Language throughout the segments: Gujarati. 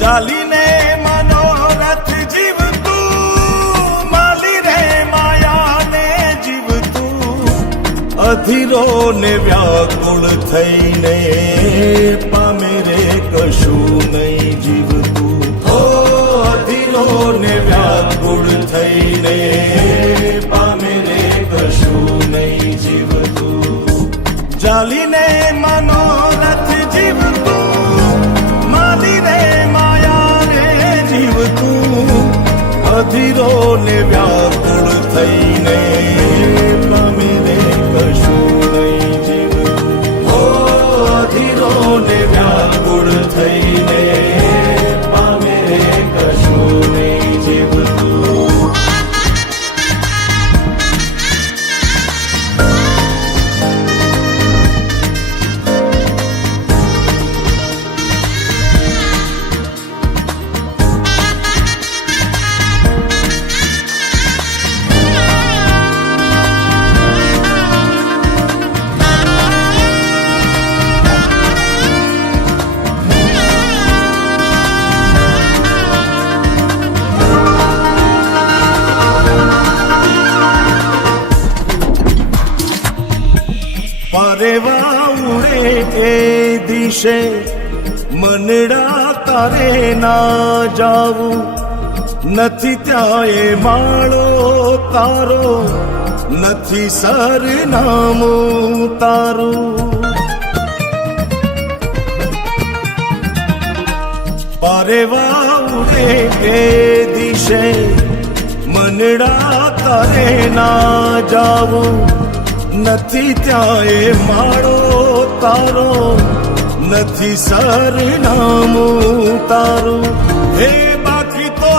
ચાલીને મનોરથ જીવતું, માલી રે માયાને જીવતું, અધીરો ને વ્યાકુળ થઈને પામે રે કશું નહીં જીવતું. ઓ અધીરો ને વ્યાકુળ થઈને પામે રે કશું નહીં જીવતું. ચાલીને મનોરથ જીવતું, માલી રે અધીરો ને વ્યાકુળ થઈને પામે રે કશું નહીં જીવતું. ઓ અધીરો ને વ્યાકુળ થઈને પામે રે કશું નહીં જીવતું. પરેવા ઉડે એ દિશે મનડા તારે ના જાવું, નથી ત્યાં એ માળો તારો, નથી સરનામું તારું. પરેવા ઉડે એ દિશે મનડા તારે ના જાવું, નથી ત્યાં એ માળો તારો, નથી સરનામું તારું. હે બાકી તો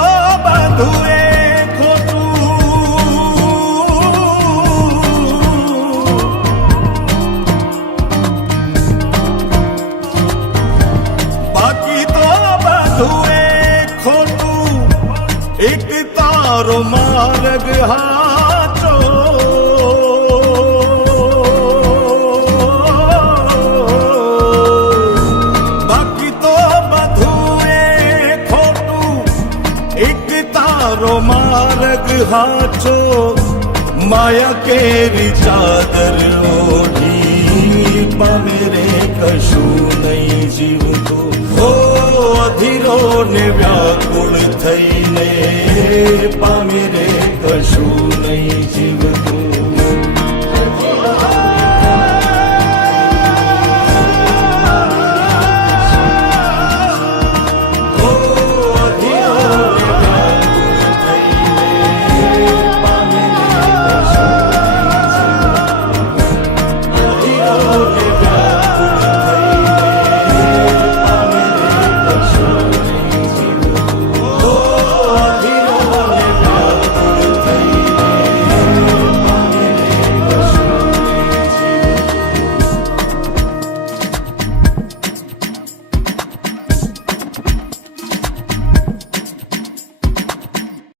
બધું એ એક તારો માર્ગ હાચો, બાકી તો બધું એ ખોટું. એક તારો માર્ગ હાચો, માયા કેરી ચાદર ઓઢી પામે રે કશું નહીં જીવતું. ઓ અધીરો ને વ્યાકુળ થઈને